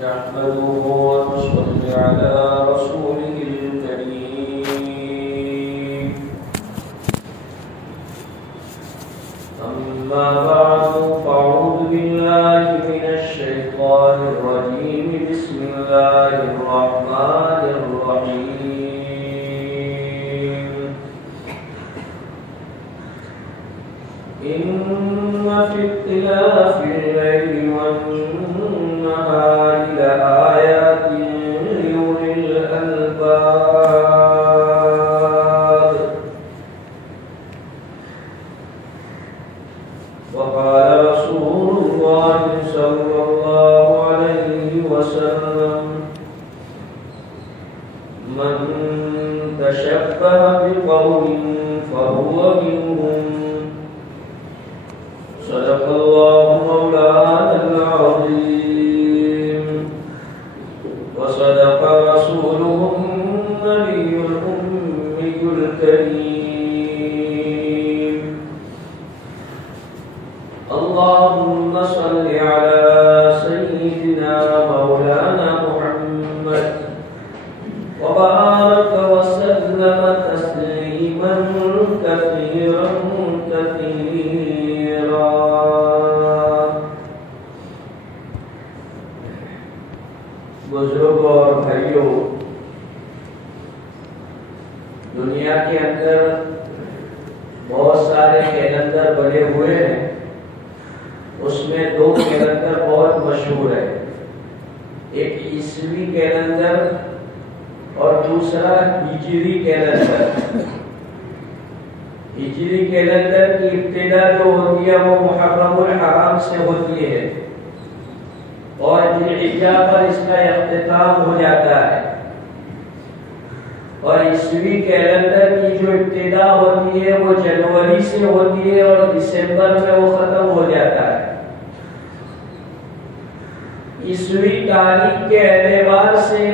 نحمده ونصلي على رسوله الكريم أما بعد فأعوذ بالله من الشيطان الرجيم بسم الله الرحمن الرحيم إن في اختلاف الليل والنهار لآيات لأولي الألباب وقال رسول الله صلى الله عليه وسلم من تشبه بقوم فهو منهم صدق الله مولانا العظيم وصدق رسوله النبي الأمي الكريم اللهم صل على سيدنا مولانا محمد وبارك وسلم تسليما كثيرا كثيرا بزرگوں اور بھائیوں، دنیا کے اندر بہت سارے کیلنڈر بنے ہوئے ہیں، اس میں دو کیلنڈر بہت مشہور ہے، ایک عیسوی کیلنڈر اور دوسرا ہجری کیلنڈر۔ ہجری کیلنڈر کی ابتدا جو ہوتی ہے وہ محرم الحرام سے ہوتی ہے اور ذوالحجہ پر اس کا اختتام ہو جاتا ہے، اور عیسوی کیلنڈر کی جو ابتدا ہوتی ہے وہ جنوری سے ہوتی ہے اور دسمبر میں وہ ختم ہو جاتا ہے۔ عیسوی تاریخ کے اعتبار سے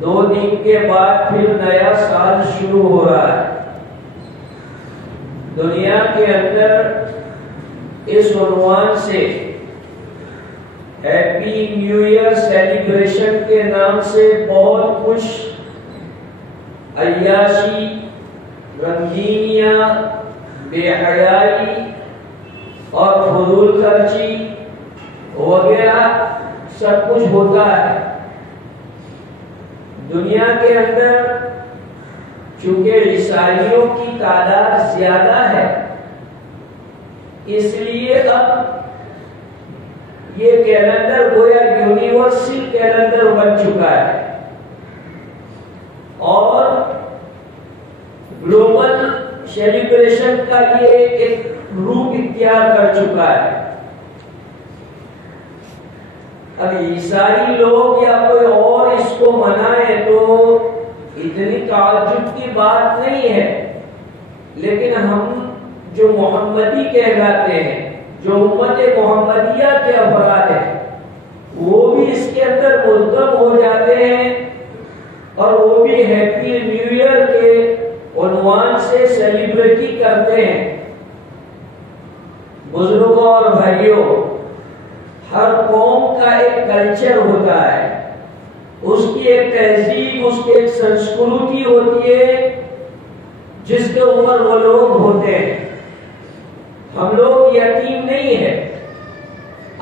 2 دن کے بعد پھر نیا سال شروع ہو رہا ہے۔ دنیا کے اندر اس عنوان سے ہیپی نیو ایئر سیلیبریشن کے نام سے بہت کچھ عیاشی، رنگینیاں، بے حیائی اور فضول خرچی وغیرہ سب کچھ ہوتا ہے۔ دنیا کے اندر چونکہ عیسائیوں کی تعداد زیادہ ہے، اس لیے اب یہ کیلنڈر گویا یونیورسل کیلنڈر بن چکا ہے اور گلوبل سیلیبریشن کا یہ ایک روپ اختیار کر چکا ہے۔ اب عیسائی لوگ یا کوئی اور اس کو منائے تو اتنی تعجب کی بات نہیں ہے، لیکن ہم جو محمدی کہلاتے ہیں، جو امت محمدیہ کے افراد ہیں، وہ بھی اس کے اندر ملزم ہو جاتے ہیں اور وہ بھی ہیپی نیو ایئر کے عنوان سے سیلیبریٹی کرتے ہیں۔ بزرگوں اور بھائیوں، ہر قوم کا ایک کلچر ہوتا ہے، اس کی ایک تہذیب، اس کی ایک سنسکرتی ہوتی ہے جس کے اوپر وہ لوگ ہوتے ہیں۔ ہم لوگ یتیم نہیں ہیں۔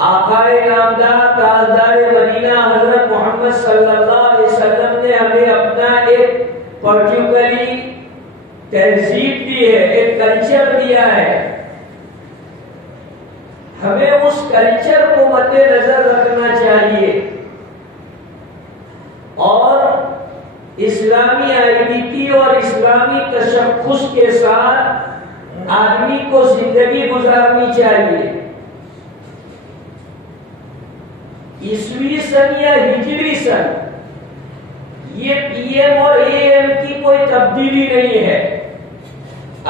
آقا نامدار تاجدار مدینہ حضرت محمد صلی اللہ علیہ وسلم نے ہمیں اپنا ایک پرٹیکولری تہذیب دی ہے، ایک کلچر دیا ہے۔ ہمیں اس کلچر کو مد نظر رکھنا چاہیے اور اسلامی آئیڈینٹی اور اسلامی تشخص کے ساتھ آدمی کو زندگی گزارنی چاہیے۔ عیسوی سن یا ہجری سن، یہ پی ایم اور اے ایم کی کوئی تبدیلی نہیں ہے۔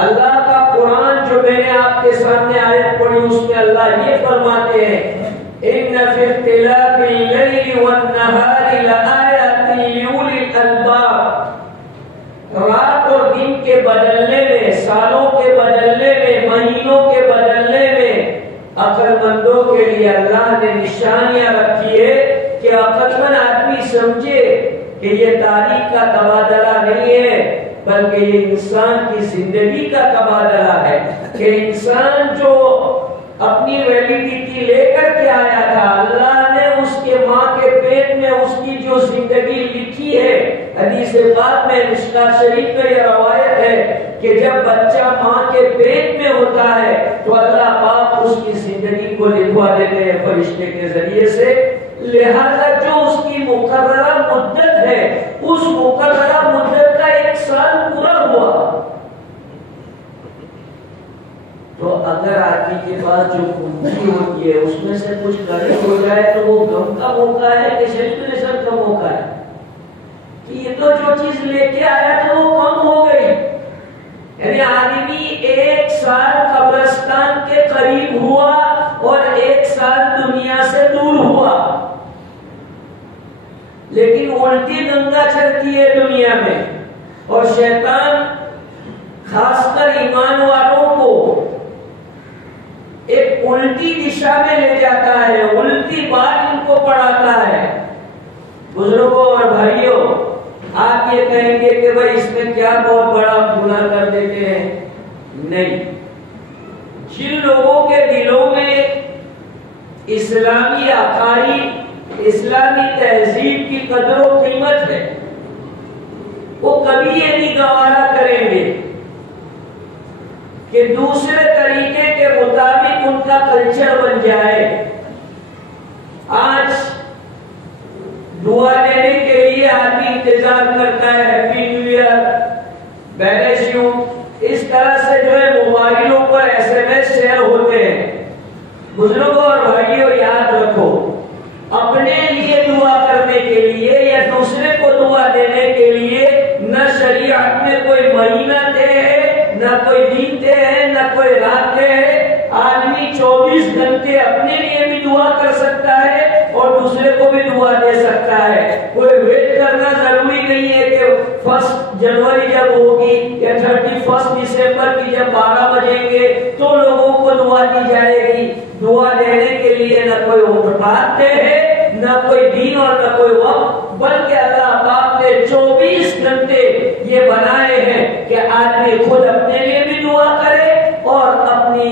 اللہ کا قرآن جو میں نے آپ کے سامنے آیت پڑھی، اس میں اللہ یہ فرماتے ہیں ان فی اختلاف اللیل والنہار لآیات لأولی الالباب۔ رات اور دن کے بدلنے میں، سالوں کے بدلنے میں، مہینوں کے بدلنے میں عقل مندوں کے لیے اللہ نے نشانیاں رکھی ہے کہ عقل مند آدمی سمجھے کہ یہ تاریخ کا تبادلہ نہیں ہے بلکہ یہ انسان کی زندگی کا تبادلہ ہے، کہ انسان جو اپنی ویلیڈیٹی لے کر کے آیا تھا، اللہ نے اس کے ماں کے پیٹ میں اس کی جو زندگی لکھی ہے، حدیث پاک میں مشکوٰۃ شریف میں یہ روایت ہے کہ جب بچہ ماں کے پیٹ میں ہوتا ہے تو اللہ پاک اس کی زندگی کو لکھوا دیتے ہیں فرشتے کے ذریعے سے، لہذا جو اس کی مقررہ مدت ہے اس مقررہ مدت کا 1 سال پورا ہوا، تو اگر آدمی کے پاس جو کنجی ہوتی ہے اس میں سے کچھ غلط ہو جائے تو وہ غم کا موقع ہے کہ سیلیبریشن کا موقع ہے، کہ یہ تو جو چیز لے کے آیا تھا وہ کم ہو گئی، یعنی آدمی 1 سال قبرستان کے قریب ہوا اور 1 سال دنیا سے دور ہوا، لیکن الٹی گنگا چلتی ہے دنیا میں، اور شیطان خاص کر ایمان والوں کو ایک الٹی دشا میں لے جاتا ہے، الٹی بات ان کو پڑھاتا ہے۔ بزرگوں اور بھائیوں، آپ یہ کہیں گے کہ بھائی اس میں کیا بہت بڑا گناہ کر دیتے ہیں؟ نہیں، جن لوگوں کے دلوں میں اسلامی عقائد، اسلامی تہذیب کی قدر و قیمت ہے، وہ کبھی یہ نہیں گوارا کریں گے کہ دوسرے طریقے کے مطابق ان کا کلچر بن جائے۔ آج دعا دینے کے لیے آدمی انتظار کرتا ہے، ہیپی نیو ایئر، بیلنس یو، اس طرح سے جو ہے موبائلوں پر SMS شیئر ہوتے ہیں۔ بزرگوں اور بھائیوں، یاد رکھو، اپنے لیے دعا کرنے کے لیے یا دوسرے کو دعا دینے کے لیے نہ شریعت میں کوئی مہینہ طے ہے، نہ کوئی دن طے ہے، نہ کوئی رات طے ہے۔ آدمی 24 گھنٹے اپنے لیے بھی دعا کر سکتا ہے اور دوسرے کو بھی دعا دے سکتا ہے۔ کوئی ویٹ کرنا ضروری نہیں ہے کہ 1 جنوری جب ہوگی یا 31 دسمبر کی جب 12 بجیں گے تو لوگوں کو دعا دی جائے گی۔ دعا دینے کے لیے نہ کوئی بات طے ہے، نہ کوئی دن اور نہ کوئی وقت، بلکہ اللہ پاک نے 24 گھنٹے یہ بنائے ہیں کہ آدمی خود اپنے لیے بھی دعا کرے اور اپنی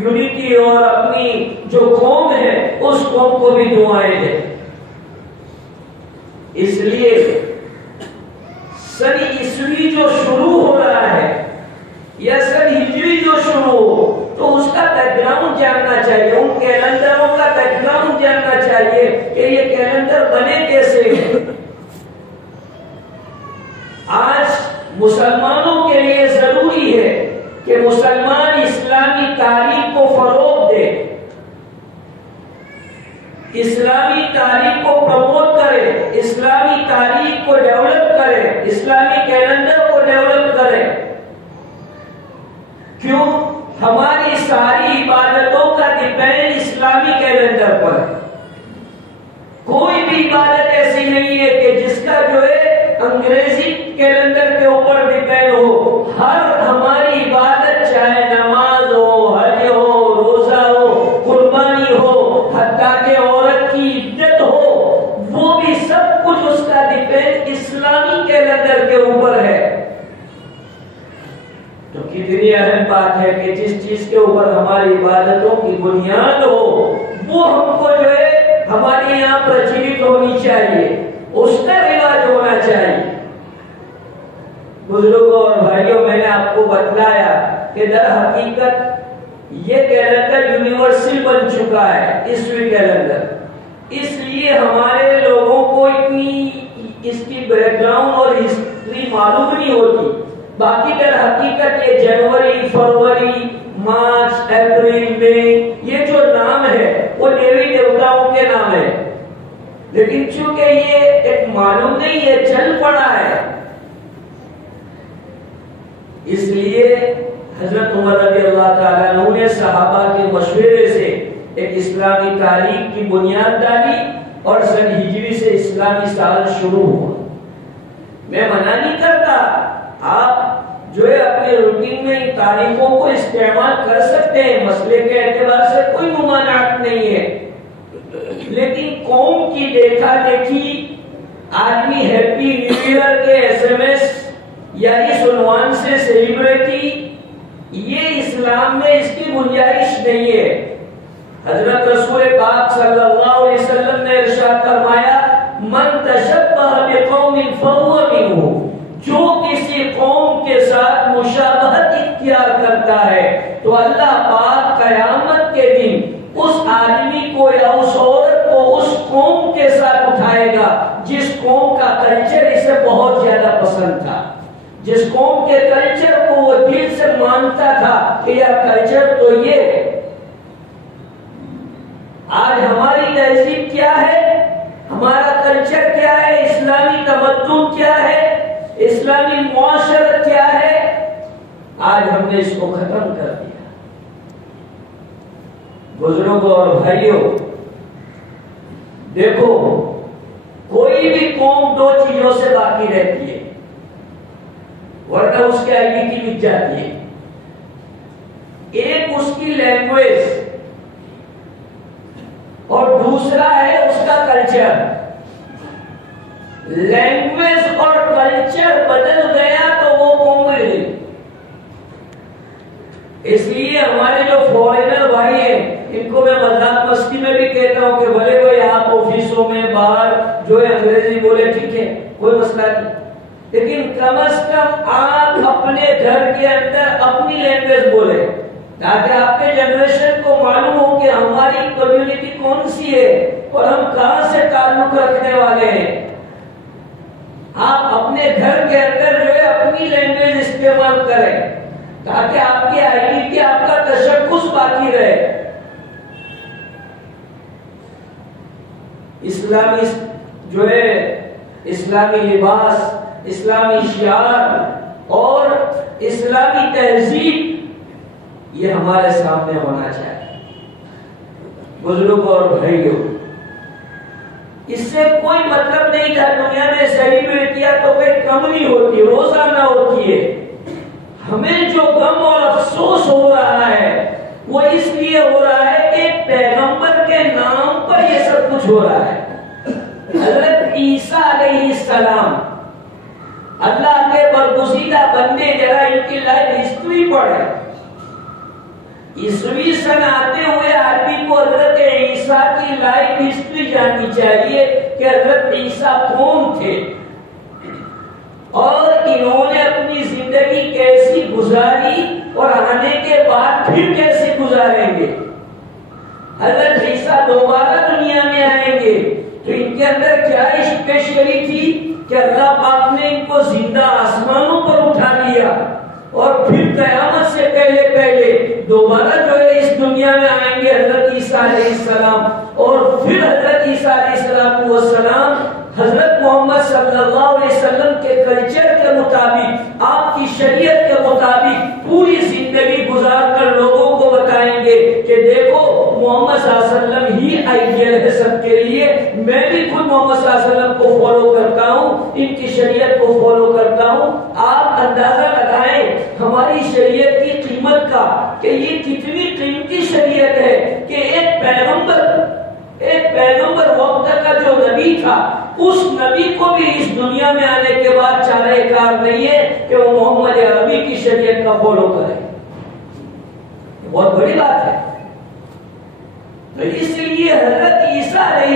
یونٹی اور اپنی جو قوم ہے اس قوم کو بھی دعائیں دے۔ اس لیے سن عیسوی جو شروع ہو رہا ہے یا سن ہجری جو شروع ہو تو اس کا بیک گراؤنڈ جاننا چاہیے، ان کیلنڈروں کا بیک گراؤنڈ جاننا چاہیے کہ یہ کیلنڈر بنے کیسے ہیں۔ آج مسلمانوں کے لیے ضروری ہے کہ مسلمان اسلامی تاریخ کو فروغ دے، اسلامی تاریخ کو پروموٹ کرے، اسلامی تاریخ کو ڈیولپ کرے، اسلامی کیلنڈر کو ڈیولپ کرے۔ کیوں؟ ہماری ساری عبادتوں کا ڈیپینڈ اسلامی کیلنڈر پر ہے۔ کوئی بھی عبادت ایسی نہیں ہے کہ جس کا جو ہے انگریزی کیلنڈر کے اوپر ڈیپینڈ ہو۔ ہر ہماری عبادت، چاہے نماز ہو، حج ہو، روزہ ہو، قربانی ہو، حتیٰ کہ عورت کی عدت ہو، وہ بھی سب کچھ اس کا ڈیپینڈ اسلامی کیلنڈر کے اوپر ہے۔ تو کتنی اہم بات ہے کہ جس چیز کے اوپر ہماری عبادتوں کی بنیاد ہو وہ ہم کو جو ہے ہمارے یہاں پرچلت ہونی چاہیے، اس کا رواج ہونا چاہیے۔ بزرگوں اور بھائیوں، میں نے آپ کو بتلایا کہ در حقیقت یہ کیلنڈر یونیورسل بن چکا ہے، عیسوی کیلنڈر، اس لیے ہمارے لوگوں کو اتنی اس کی بیک گراؤنڈ اور ہسٹری معلوم نہیں ہوتی۔ باقی در حقیقت یہ جنوری، فروری، مارچ، اپریل، مئی، یہ جو نام ہے وہ دیوی دیوتاؤں کے نام ہے، لیکن چونکہ یہ ایک معلوم نہیں ہے، چل پڑا ہے، اس لیے حضرت عمر رضی اللہ تعالیٰ عنہ نے صحابہ کے مشورے سے ایک اسلامی تاریخ کی بنیاد ڈالی اور سن ہجری سے اسلامی سال شروع ہوا۔ میں منع نہیں کرتا، آپ جو ہے اپنے روٹین میں ان تاریخوں کو استعمال کر سکتے ہیں، مسئلے کے اعتبار سے کوئی ممانعت نہیں ہے، لیکن قوم کی دیکھا دیکھی، آدمی ہیپی نیو ایئر کے ایس ایم ایس یا اس عنوان سے سیلیبریٹی، یہ اسلام میں اس کی گنجائش نہیں ہے۔ حضرت رسول پاک صلی اللہ علیہ وسلم نے ارشاد فرمایا، من تشبہ بقوم فہو منہم، جو کسی قوم کے ساتھ مشابہت اختیار کرتا ہے تو اللہ پاک قیامت کے دن اس آدمی کو یا اس عورت کو اس قوم کے ساتھ اٹھائے گا جس قوم کا کلچر اسے بہت زیادہ پسند تھا، جس قوم کے کلچر کو وہ دل سے مانتا تھا کہ یہ کلچر تو یہ ہے۔ آج ہماری تہذیب کیا ہے، ہمارا کلچر کیا ہے، اسلامی تمدن کیا ہے، اسلامی معاشرت کیا ہے، آج ہم نے اس کو ختم کر دیا۔ بزرگوں اور بھائیوں، دیکھو کوئی بھی قوم دو چیزوں سے باقی رہتی ہے ورنہ اس کے آئیڈینٹی مٹ جاتی ہے۔ ایک اس کی لینگویج اور دوسرا ہے اس کا کلچر۔ لینگویج اور کلچر بدل گیا تو وہ قوم مل گئی۔ اس لیے ہمارے جو فورینر بھائی ہیں ان کو میں مذاق مستی میں بھی کہتا ہوں کہ بھلے کوئی آپ آفیسوں میں باہر جو ہے انگریزی بولے ٹھیک ہے، کوئی مسئلہ نہیں، لیکن کم از کم آپ اپنے گھر کے اندر اپنی لینگویج بولے تاکہ آپ کے جنریشن کو معلوم ہو کہ ہماری کمیونٹی کون سی ہے اور ہم کہاں سے تعلق رکھنے والے ہیں۔ آپ اپنے گھر کے اندر جو ہے اپنی لینگویج استعمال کریں تاکہ آپ کی آئیڈینٹی، آپ کا تشخص باقی رہے۔ اسلامی جو ہے اسلامی لباس، اسلامی شعار اور اسلامی تہذیب یہ ہمارے سامنے ہونا چاہیے۔ بزرگوں اور بھائیوں، اس سے کوئی مطلب نہیں تھا دنیا میں سیلیبریٹیاں تو کوئی کم نہیں ہوتی، روزانہ ہوتی ہے۔ ہمیں جو غم اور افسوس ہو رہا ہے وہ اس لیے ہو رہا ہے کہ ایک پیغمبر کے نام پر یہ سب کچھ ہو رہا ہے۔ حضرت عیسیٰ علیہ السلام اللہ کے برگزیدہ بندے، ذرا ان کی لائف ہسٹری پڑھیں۔ عیسوی سن آتے ہوئے آدمی کو حضرت عیسیٰ کی لائف ہسٹری جاننی چاہیے کہ حضرت عیسیٰ کون تھے اور انہوں نے اپنی زندگی کیسی گزاری اور آنے کے بعد پھر کیسے گزاریں گے۔ حضرت عیسیٰ دوبارہ دنیا میں آئیں گے تو ان کے اندر کیا اسپیشلی تھی کہ اللہ پاک نے ان کو زندہ آسمانوں پر اٹھا لیا اور پھر قیامت سے پہلے دوبارہ جو ہے اس دنیا میں آئیں گے حضرت عیسیٰ علیہ السلام، اور پھر حضرت عیسیٰ علیہ السلام حضرت محمد صلی اللہ علیہ وسلم کے کلچر کے مطابق، آپ کی شریعت کے مطابق پوری زندگی گزار کر لوگوں کو بتائیں گے کہ دیکھو محمد صلی اللہ علیہ وسلم ہی آئیڈیل ہے سب کے لیے، میں بھی خود محمد صلی اللہ علیہ وسلم کو فالو کرتا ہوں، ان کی شریعت کو فالو کرتا ہوں۔ آپ اندازہ لگائیں ہماری شریعت کی قیمت کا کہ یہ کتنی قیمتی شریعت ہے کہ ایک پیغمبر وقت کا جو نبی تھا اس نبی کو بھی اس دنیا میں آنے کے بعد چارہ کار نہیں ہے کہ وہ محمد عربی کی شریعت کا فالو کرے۔ بہت بڑی بات ہے۔ تو اس لیے حضرت عیسیٰ علیہ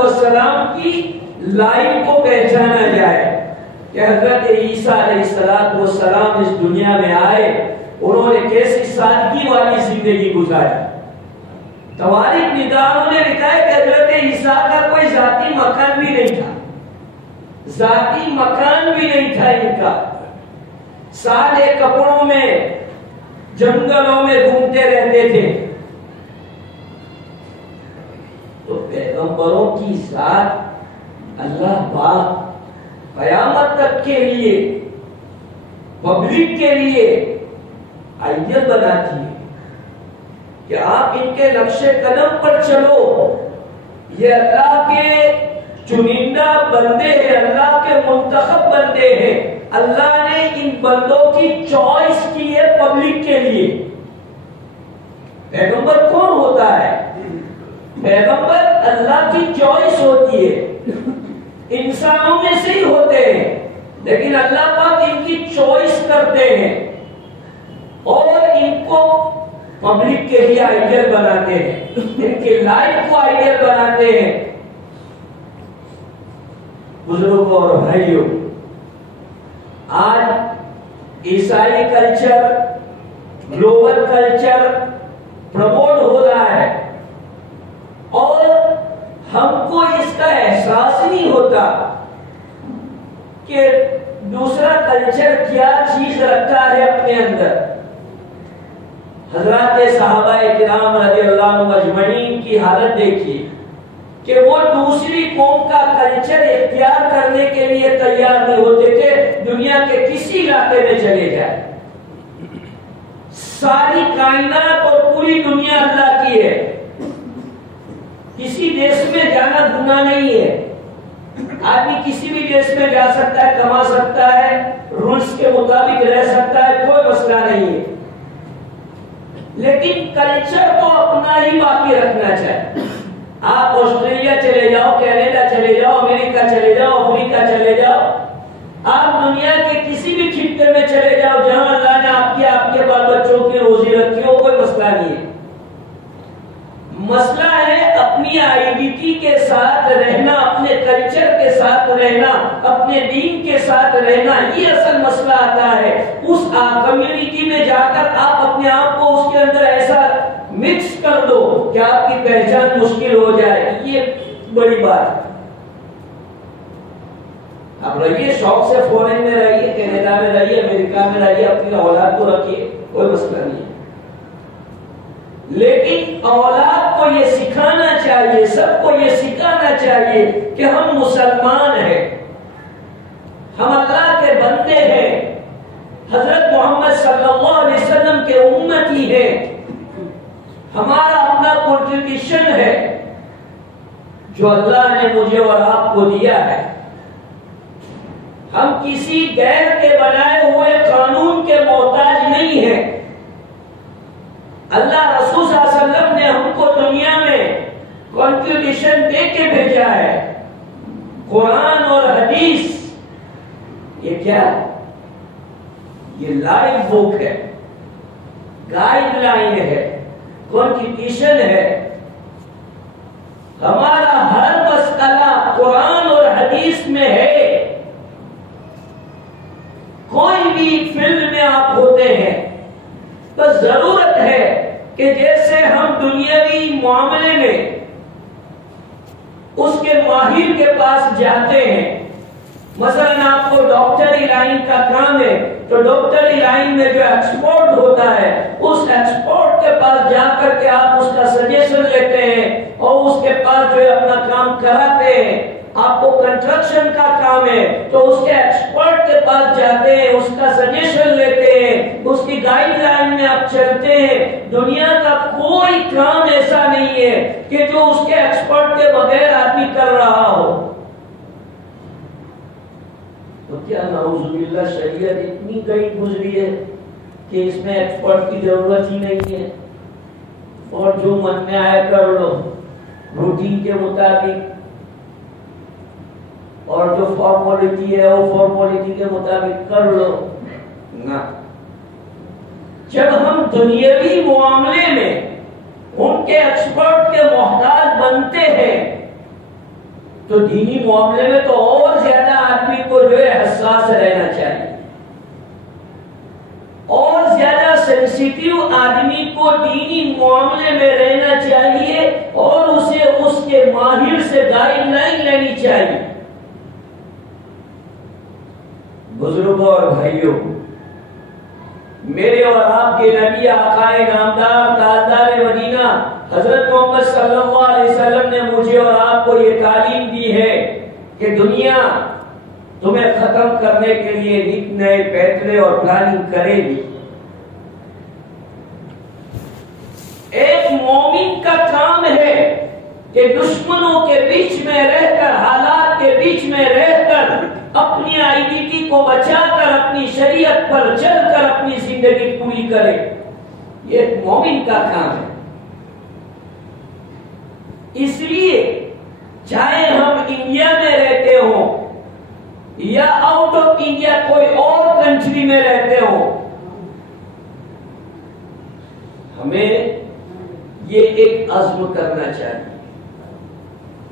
السلام کی لائف کو پہچانا جائے کہ حضرت عیسیٰ علیہ السلام اس دنیا میں آئے، انہوں نے کیسی سادگی والی زندگی گزاری۔ تواریخ نگاروں نے لکھا ہے کہ حضرت عیسیٰ کا کوئی ذاتی مکان بھی نہیں تھا، ذاتی مکان بھی نہیں تھا ان کا، سادے کپڑوں میں جنگلوں میں گھومتے رہتے تھے۔ تو پیغمبروں کی ذات اللہ پاک قیامت تک کے لیے پبلک کے لیے آئیڈیل بناتی ہے کہ آپ ان کے نقش قدم پر چلو، یہ اللہ کے چنندہ بندے ہیں، اللہ کے منتخب بندے ہیں، اللہ نے ان بندوں کی چوائس کی ہے پبلک کے لیے۔ پیغمبر کون ہوتا ہے؟ پیغمبر وقت اللہ کی چوائس ہوتی ہے، انسانوں میں سے ہی ہوتے ہیں لیکن اللہ پاک ان کی چوائس کرتے ہیں اور ان کو پبلک کے لیے آئیڈیل بناتے ہیں، ان کے لائف کو آئیڈیل بناتے ہیں۔ بزرگوں اور بھائیوں، آج عیسائی کلچر، گلوبل کلچر پروموٹ ہو رہا ہے اور ہم کو اس کا احساس نہیں ہوتا کہ دوسرا کلچر کیا چیز رکھتا ہے اپنے اندر۔ حضرات صحابہ کرام رضی اللہ عنہم اجمعین کی حالت دیکھیے کہ وہ دوسری قوم کا کلچر اختیار کرنے کے لیے تیار نہیں ہوتے تھے، دنیا کے کسی علاقے میں چلے جائیں۔ ساری کائنات اور پوری دنیا اللہ کی ہے، کسی دیش میں جانا گناہ نہیں ہے، آدمی کسی بھی دیش میں جا سکتا ہے، کما سکتا ہے، رولز کے مطابق رہ سکتا ہے، کوئی مسئلہ نہیں ہے، لیکن کلچر تو اپنا ہی باقی رکھنا چاہیے۔ آپ آسٹریلیا چلے جاؤ، کینیڈا چلے جاؤ، امریکہ چلے جاؤ، افریقہ چلے جاؤ، آپ دنیا کے کسی بھی خطے میں چلے جاؤ جہاں اللہ نے آپ کے بال بچوں کی روزی رکھی ہو، کوئی مسئلہ نہیں ہے۔ مسئلہ ہے اپنی آئیڈینٹی کے ساتھ رہنا، اپنے کلچر کے ساتھ رہنا، اپنے دین کے ساتھ رہنا، یہ اصل مسئلہ آتا ہے۔ اس کمیونٹی میں جا کر آپ اپنے آپ کو اس کے اندر ایسا مکس کر دو کہ آپ کی پہچان مشکل ہو جائے، یہ بڑی بات ہے۔ آپ رہیے شوق سے، فورن میں رہیے، کینیڈا میں رہیے، امریکہ میں رہیے، اپنی اولاد کو رکھیے، کوئی مسئلہ نہیں ہے، لیکن اولاد کو یہ سکھانا چاہیے، سب کو یہ سکھانا چاہیے کہ ہم مسلمان ہیں، ہم اللہ کے بندے ہیں، حضرت محمد صلی اللہ علیہ وسلم کے امتی ہیں، ہمارا اپنا کنٹریبیوشن ہے جو اللہ نے مجھے اور آپ کو دیا ہے۔ ہم کسی غیر کے بنائے ہوئے قانون کے محتاج نہیں ہیں۔ اللہ رسول صلی اللہ علیہ وسلم نے ہم کو دنیا میں کنٹریبیوشن دے کے بھیجا ہے، قرآن اور حدیث۔ یہ کیا ہے؟ یہ لائف بک ہے، گائیڈ لائن ہے، کنٹریبیوشن ہے۔ ہمارا ہر مسئلہ قرآن اور حدیث میں ہے۔ کوئی بھی فیلڈ میں آپ ہوتے ہیں تو ضرورت ہے کہ جیسے ہم دنیاوی معاملے میں اس کے ماہر کے پاس جاتے ہیں، مثلا آپ کو ڈاکٹری لائن کا کام ہے تو ڈاکٹری لائن میں جو ایکسپرٹ ہوتا ہے اس ایکسپرٹ کے پاس جا کر کے آپ اس کا سجیشن لیتے ہیں اور اس کے پاس جو ہے اپنا کام کراتے ہیں۔ آپ کو کنسٹرکشن کا کام ہے تو اس کے ایکسپرٹ کے پاس جاتے ہیں، اس کا سجیشن لیتے ہیں، اس کی گائیڈ لائن میں آپ چلتے ہیں۔ دنیا کا کوئی کام ایسا نہیں ہے کہ جو اس کے ایکسپرٹ کے بغیر آدمی کر رہا ہو۔ تو کیا نعوذ باللہ شریعت اتنی گئی گزری ہے کہ اس میں ایکسپرٹ کی ضرورت ہی نہیں ہے اور جو من میں آئے کر لو روٹین کے مطابق، اور جو فارمولیٹی ہے وہ فارمولیٹی کے مطابق کر لو نہ۔ جب ہم دنیاوی معاملے میں ان کے ایکسپرٹ کے محتاج بنتے ہیں تو دینی معاملے میں تو اور زیادہ آدمی کو جو ہے حساس رہنا چاہیے، اور زیادہ سینسیٹیو آدمی کو دینی معاملے میں رہنا چاہیے اور اسے اس کے ماہر سے گائیڈ لائن لینی چاہیے۔ بزرگوں اور بھائیوں، میرے اور آپ کے نبی آقائے نامدار تاجدار مدینہ حضرت محمد صلی اللہ علیہ وسلم نے مجھے اور آپ کو یہ تعلیم دی ہے کہ دنیا تمہیں ختم کرنے کے لیے نئے فیصلے اور پلاننگ کرے گی۔ ایک مومن کا کام ہے کہ دشمنوں کے بیچ میں رہ کر، حالات کے بیچ میں رہ کر اپنی آئیڈینٹی کو بچا کر، اپنی شریعت پر چل کر اپنی زندگی پوری کرے۔ یہ ایک مومن کا کام ہے۔ اس لیے چاہے ہم انڈیا میں رہتے ہوں یا آؤٹ آف انڈیا کوئی اور کنٹری میں رہتے ہوں، ہمیں یہ ایک عزم کرنا چاہیے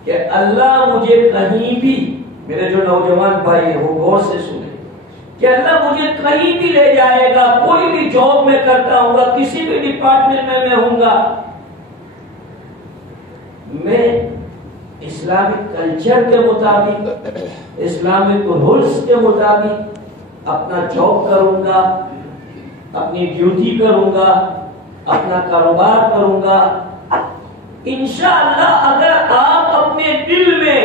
کہ اللہ مجھے کہیں بھی، میرے جو نوجوان بھائی ہیں وہ غور سے سنیں، کہ اللہ مجھے کہیں بھی لے جائے گا، کوئی بھی جاب میں کرتا ہوں گا، کسی بھی ڈپارٹمنٹ میں ہوں گا، میں اسلامک کلچر کے مطابق، اسلامک رولز کے مطابق اپنا جاب کروں گا، اپنی ڈیوٹی کروں گا، اپنا کاروبار کروں گا۔ انشاءاللہ اگر آپ اپنے دل میں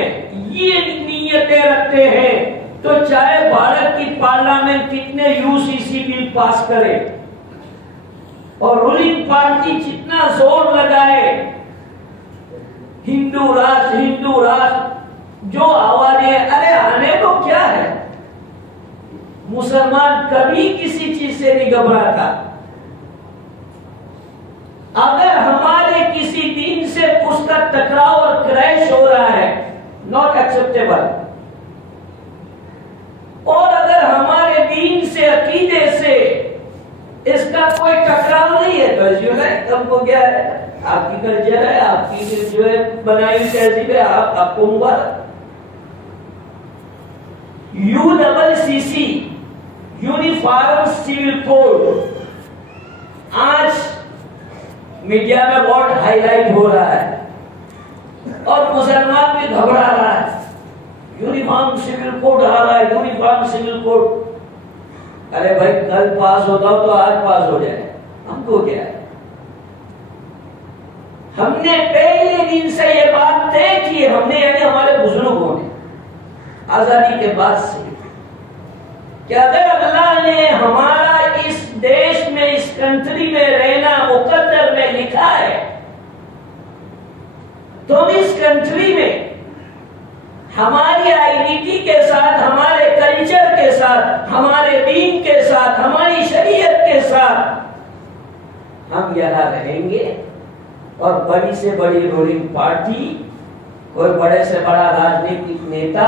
یہ نیتیں رکھتے ہیں تو چاہے بھارت کی پارلیمنٹ کتنے UCC بل پاس کرے اور رولنگ پارٹی جتنا زور لگائے، ہندو راج جو آوازیں، ارے آنے کو کیا ہے، مسلمان کبھی کسی چیز سے نہیں گھبراتا۔ اگر ہمارے کسی دین سے اس کا ٹکراؤ اور کریش ہو رہا ہے، ناٹ ایکسپٹیبل، اور اگر ہمارے دین سے، عقیدے سے اس کا کوئی ٹکراؤ نہیں ہے تو ہم کو کیا ہے، آپ کی کلچر ہے، آپ کی جو ہے بنائی تہذیب ہے، آپ کو مبارک۔ UCC یونیفارم سول کوڈ آج میڈیا میں بہت ہائی لائٹ ہو رہا ہے اور مسلمان بھی گھبرا رہا ہے، یونیفارم سول کوڈ آ رہا ہے، یونیفارم سول کوڈ۔ ارے بھائی کل پاس ہوتا ہو تو آج پاس ہو جائے، ہم کو کیا ہے؟ ہم نے پہلے دن سے یہ بات طے کی ہے، ہم نے یعنی ہمارے بزرگوں نے آزادی کے بعد سے، کہ اگر اللہ نے ہمارا اس دیش میں، اس کنٹری میں رہنا مقدر میں لکھا ہے تو اس کنٹری میں ہماری آئیڈینٹی کے ساتھ، ہمارے کلچر کے ساتھ، ہمارے دین کے ساتھ، ہماری شریعت کے ساتھ ہم یہاں رہیں گے، اور بڑی سے بڑی رولنگ پارٹی، کوئی بڑے سے بڑا راجنیتک نیتا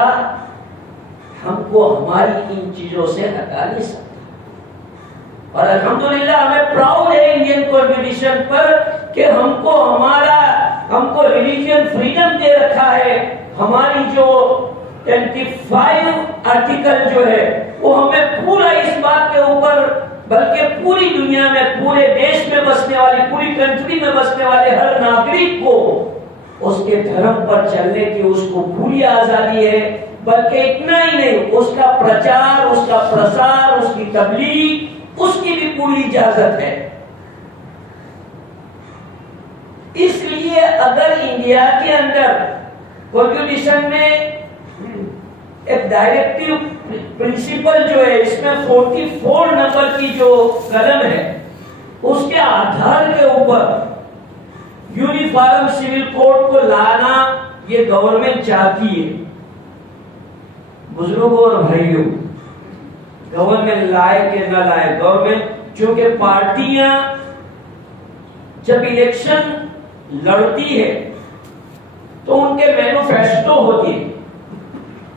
ہم کو ہماری ان چیزوں سے ہٹا نہیں سکتا۔ اور الحمدللہ ہمیں پراؤڈ ہے انڈین کانسٹیٹیوشن پر کہ ہم کو ریلیجن فریڈم دے رکھا ہے۔ ہماری جو 25 آرٹیکل جو ہے وہ ہمیں پورا اس بات کے اوپر، بلکہ پوری دنیا میں، پورے دیش میں بسنے والی، پوری کنٹری میں بسنے والے ہر ناگرک کو اس کے دھرم پر چلنے کی اس کو پوری آزادی ہے، بلکہ اتنا ہی نہیں، اس کا پرچار، اس کا پرسار، اس کی تبلیغ، اس کی بھی پوری اجازت ہے۔ اس لیے اگر انڈیا کے اندر کانسٹیٹیوشن میں ایک ڈائریکٹیو پرنسپل جو ہے، اس میں 44 نمبر کی جو کلم ہے، اس کے آدھار کے اوپر یونیفارم سول کوڈ کو لانا یہ گورنمنٹ چاہتی ہے۔ بزرگوں اور بھائیوں، گورنمنٹ لائے کہ نہ لائے، گورنمنٹ چونکہ پارٹیاں جب الیکشن لڑتی ہے تو ان کے مینیفیسٹو ہوتی ہے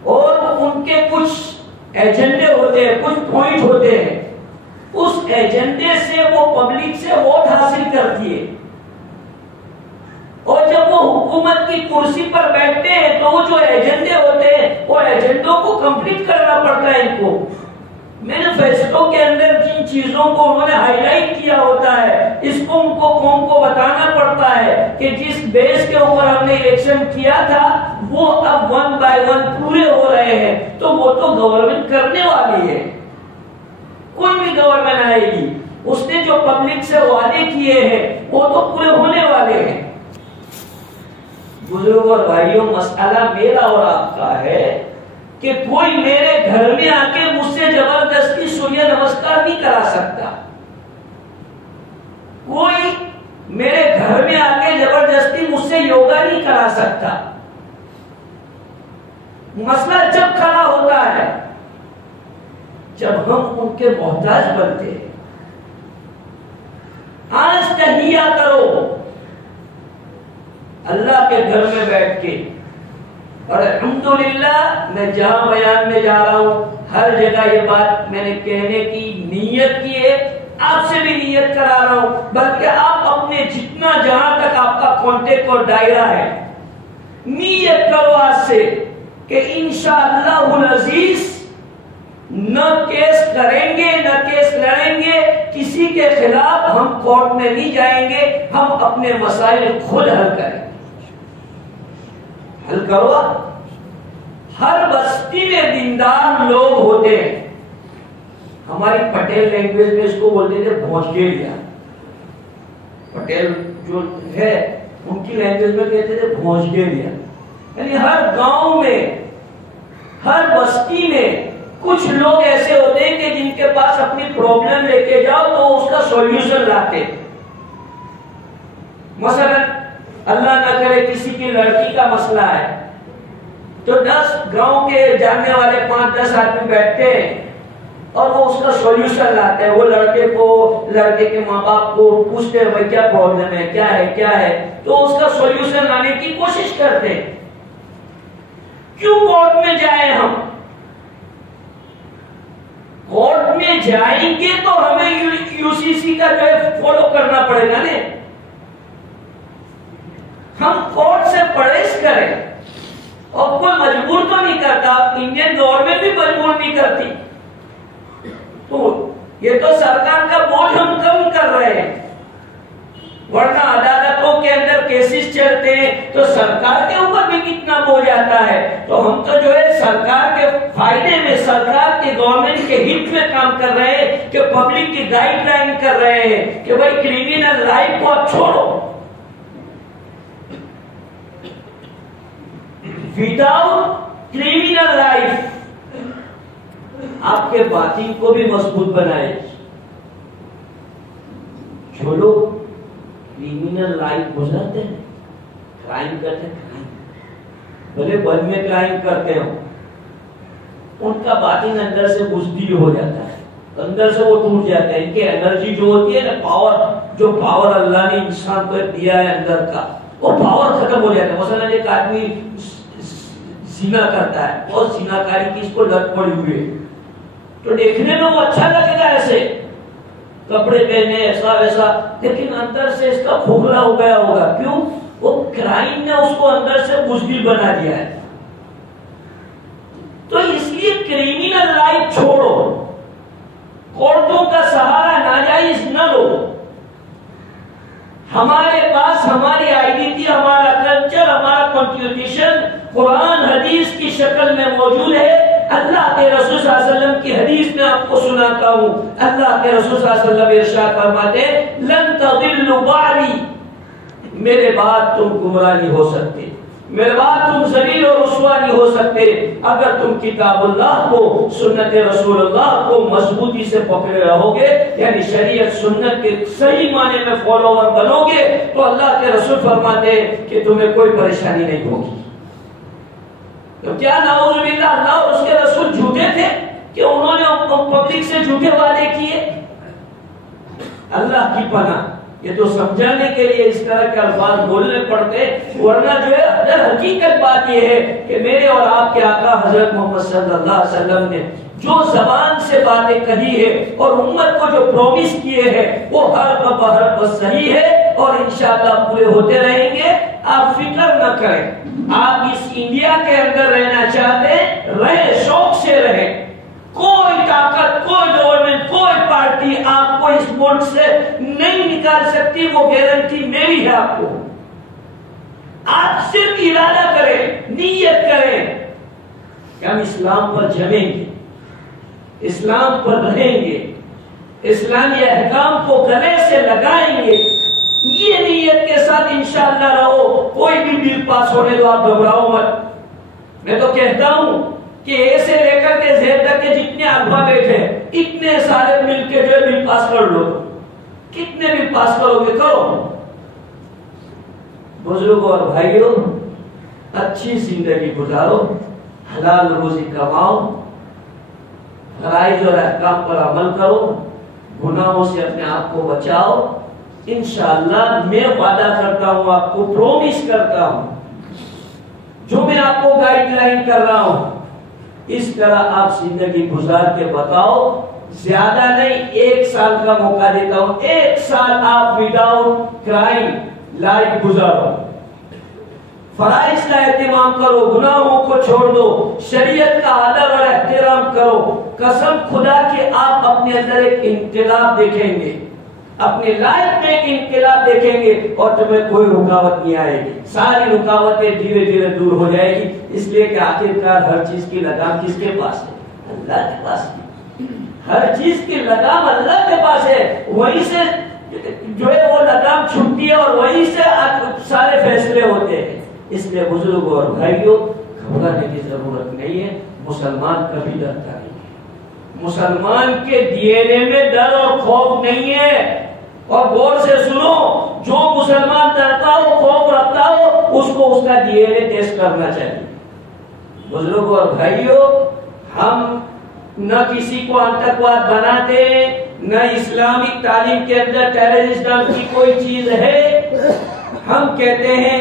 اور ان کے کچھ ایجنڈے ہوتے ہیں، کچھ پوائنٹ ہوتے ہیں، اس ایجنڈے سے وہ پبلک سے ووٹ حاصل کرتی ہے، اور جب وہ حکومت کی کرسی پر بیٹھتے ہیں تو وہ جو ایجنڈے ہوتے ہیں وہ ایجنڈوں کو کمپلیٹ کرنا پڑتا ہے ان کو۔ مینیفیسٹو کے اندر جن چیزوں کو انہوں نے ہائی لائٹ کیا ہوتا ہے، اس کو ان کو قوم کو بتانا پڑتا ہے کہ جس بیس کے اوپر ہم نے الیکشن کیا تھا وہ اب 1 by 1 پورے ہو رہے ہیں، تو وہ تو گورنمنٹ کرنے والی ہے، کوئی بھی گورنمنٹ آئے گی، اس نے جو پبلک سے وعدے کیے ہیں وہ تو پورے ہونے والے ہیں۔ بزرگوں اور بھائیوں، مسئلہ میرا اور آپ کا ہے کہ کوئی میرے گھر میں آ کے مجھ سے زبردستی سوریہ نمسکار نہیں کرا سکتا، کوئی میرے گھر میں آ کے زبردستی مجھ سے یوگا نہیں کرا سکتا۔ مسئلہ جب کھڑا ہوتا ہے جب ہم ان کے محتاج بنتے ہیں۔ آج تہیہ کرو، اللہ اللہ کے گھر میں بیٹھ کے. اور الحمدللہ میں جہاں بیان میں جا رہا ہوں ہر جگہ یہ بات میں نے کہنے کی نیت کی ہے, آپ سے بھی نیت کرا رہا ہوں, بلکہ آپ اپنے جتنا جہاں تک آپ کا کانٹیکٹ اور دائرہ ہے نیت کرو آج سے کہ انشاءاللہ العزیز نہ کیس کریں گے نہ کیس لڑیں گے, کسی کے خلاف ہم کورٹ میں نہیں جائیں گے, ہم اپنے مسائل خود حل کریں گے. حل کرو. ہر بستی میں دیندار لوگ ہوتے ہیں. ہماری پٹیل لینگویج میں اس کو بولتے تھے بھونجگیڑیا. پٹیل جو ہے ان کی لینگویج میں کہتے تھے بھونجگیڑیا. یعنی ہر گاؤں میں ہر بستی میں کچھ لوگ ایسے ہوتے ہیں کہ جن کے پاس اپنی پرابلم لے کے جاؤ تو اس کا سولوشن لاتے. مثلا اللہ نہ کرے کسی کی لڑکی کا مسئلہ ہے تو 10 گاؤں کے جاننے والے 5-10 آدمی بیٹھتے ہیں اور وہ اس کا سولوشن لاتے ہیں. وہ لڑکے کو لڑکے کے ماں باپ کو پوچھتے ہیں بھائی کیا پرابلم ہے, کیا ہے, تو اس کا سولوشن لانے کی کوشش کرتے ہیں. کیوں کورٹ میں جائیں ہم؟ کورٹ میں جائیں گے تو ہمیں یو سی سی کا جو ہے فالو کرنا پڑے گا نا. ہم کورٹ سے پرہیز کریں اور کوئی مجبور تو نہیں کرتا, انڈین گورنمنٹ بھی مجبور نہیں کرتی. تو یہ تو سرکار کا بوجھ ہم کم کر رہے ہیں, ورنہ عدالتوں کے اندر کیسز چلتے ہیں تو سرکار کے اوپر بھی کتنا بوجھ آتا ہے. تو ہم تو جو ہے سرکار کے فائدے میں, سرکار کے گورنمنٹ کے ہت میں کام کر رہے ہیں کہ پبلک کی گائیڈ لائن کر رہے ہیں کہ بھائی کریمنل لائف کو آپ چھوڑو. وداؤٹ کریمنل لائف آپ کے باطن کو بھی مضبوط بنائے. جو لوگ کریمنل لائف گزرتے ہیں, کرائم کرتے ہیں, بھلے بد میں کرائم کرتے ہوں, ان کا باطن اندر سے بزدل ہو جاتا ہے, اندر سے وہ ٹوٹ جاتا ہے. ان کی انرجی جو ہوتی ہے نا, پاور, جو پاور اللہ نے انسان کو دیا ہے اندر کا, وہ پاور ختم ہو جاتا ہے. مثلا ایک آدمی زنا کرتا ہے اور زنا کاری کی اس کو لت پڑی ہوئی ہے تو دیکھنے میں وہ اچھا لگے گا, ایسے کپڑے پہنے ایسا ویسا, لیکن اندر سے اس کا کھوکھلا ہو گیا ہوگا. کیوں؟ وہ کرائم نے اس کو اندر سے بزدل بنا دیا ہے. تو اس لیے کریمنل لائف چھوڑو, کورٹوں کا سہارا ناجائز نہ لو. ہمارے پاس ہماری آئیڈینٹی, ہمارا کلچر, ہمارا کانسٹیٹیوشن قرآن حدیث کی شکل میں موجود ہے. اللہ کے رسول صلی اللہ علیہ وسلم کی حدیث میں آپ کو سناتا ہوں. اللہ کے رسول صلی اللہ علیہ وسلم ارشاد فرماتے ہیں لن تضلوا بعدی, میرے بعد تم گمراہ نہیں ہو سکتے, میرے بعد تم ذلیل اور رسوا نہیں ہو سکتے اگر تم کتاب اللہ کو, سنت رسول اللہ کو مضبوطی سے پکڑے رہو گے, یعنی شریعت سنت کے صحیح معنی میں فالوور بنو گے تو اللہ کے رسول فرماتے ہیں کہ تمہیں کوئی پریشانی نہیں ہوگی. تو کیا نعوذ باللہ اللہ اور اس کے رسول جھوٹے تھے کہ انہوں نے پبلک سے جھوٹے وعدے کیے؟ اللہ کی پناہ, یہ تو سمجھانے کے لیے اس طرح کے الفاظ بولنے پڑتے, ورنہ جو ہے در حقیقت بات یہ ہے کہ میرے اور آپ کے آقا حضرت محمد صلی اللہ علیہ وسلم نے جو زبان سے باتیں کہی ہے اور امت کو جو پرومس کیے ہیں وہ ہر بہر صحیح ہے اور انشاءاللہ پورے ہوتے رہیں گے. آپ فکر نہ کریں, آپ اس انڈیا کے اندر رہنا چاہتے ہیں, رہیں, شوق سے رہیں. کوئی طاقت, کوئی گورنمنٹ, کوئی پارٹی آپ کو اس ملک سے نہیں نکال سکتی, وہ گارنٹی میری ہے آپ کو. آپ صرف ارادہ کریں, نیت کریں کہ ہم اسلام پر جمیں گے, اسلام پر رہیں گے, اسلامی احکام کو گلے سے لگائیں گے. یہ نیت کے ساتھ انشاءاللہ رہو. کوئی بھی بل پاس ہونے دو, آپ گھبراؤ مت. میں تو کہتا ہوں کہ اے سے لے کر کے زید تک کے جتنے الفابیٹ ہیں اتنے سارے مل کے جو بل پاس کر لو. کتنے بل پاس کرو گے کرو. بزرگوں اور بھائیوں, اچھی زندگی گزارو, حلال روزی کماؤ, فرائض اور احکام پر عمل کرو, گناہوں سے اپنے آپ کو بچاؤ. انشاءاللہ میں وعدہ کرتا ہوں, آپ کو پرومس کرتا ہوں جو میں آپ کو گائیڈ لائن کر رہا ہوں اس طرح آپ زندگی گزار کے بتاؤ. زیادہ نہیں 1 سال کا موقع دیتا ہوں. 1 سال آپ وداؤٹ کرائم لائف گزارو. فرائض کا اہتمام کرو, گناہوں کو چھوڑ دو, شریعت کا ادب اور احترام کرو. قسم خدا کہ آپ اپنے اندر ایک انقلاب دیکھیں گے, اپنی لائف میں ایک انقلاب دیکھیں گے اور تمہیں کوئی رکاوٹ نہیں آئے گی. ساری رکاوٹیں دھیرے دھیرے دور ہو جائے گی. اس لیے کہ آخرکار ہر چیز کی لگام کس کے پاس ہے؟ اللہ کے پاس ہے. ہر چیز کی لگام اللہ کے پاس ہے. وہیں سے جو ہے وہ لگام چھٹتی ہے اور وہیں سے سارے فیصلے ہوتے ہیں. اس لیے بزرگوں اور بھائیوں گھبرانے کی ضرورت نہیں ہے. مسلمان کبھی ڈرتا نہیں ہے. مسلمان کے ڈی این اے میں ڈر اور خوف نہیں ہے. اور غور سے سنو, جو مسلمان ڈرتا ہو, خوف رکھتا ہو, اس کو اس کا ڈی این اے ٹیسٹ کرنا چاہیے. بزرگوں اور بھائیوں, ہم نہ کسی کو آتنکواد بناتے, نہ اسلامی تعلیم کے اندر ٹیررزم کی کوئی چیز ہے. ہم کہتے ہیں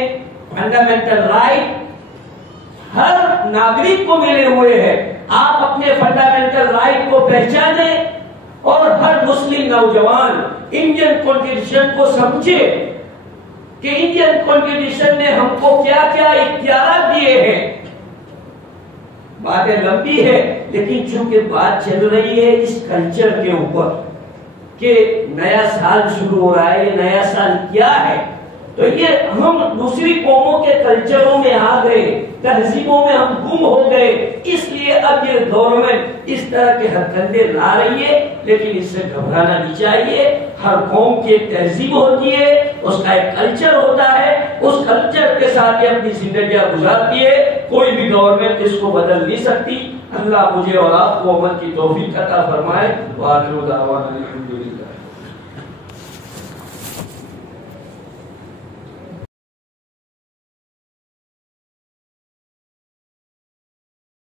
فنڈامنٹل رائٹ ہر ناگرک کو ملے ہوئے ہیں. آپ اپنے فنڈامنٹل رائٹ کو پہچانیں اور ہر مسلم نوجوان انڈین کانسٹیٹیوشن کو سمجھے کہ انڈین کانسٹیٹیوشن نے ہم کو کیا کیا اختیارات دیے ہیں. باتیں لمبی ہے لیکن چونکہ بات چل رہی ہے اس کلچر کے اوپر کہ نیا سال شروع ہو رہا ہے, یہ نیا سال کیا ہے, تو یہ ہم دوسری قوموں کے کلچروں میں آ گئے, تہذیبوں میں ہم گم ہو گئے. اس لیے اب یہ گورنمنٹ اس طرح کے حرکتیں لا رہی ہے, لیکن اس سے گھبرانا نہیں چاہیے. ہر قوم کی ایک تہذیب ہوتی ہے, اس کا ایک کلچر ہوتا ہے, اس کلچر کے ساتھ یہ اپنی زندگیاں گزارتی ہے. کوئی بھی گورنمنٹ اس کو بدل نہیں سکتی. اللہ مجھے اور آپ کو عمل کی توفیق عطا فرمائے. وآخر دعوانا الحمدللہ.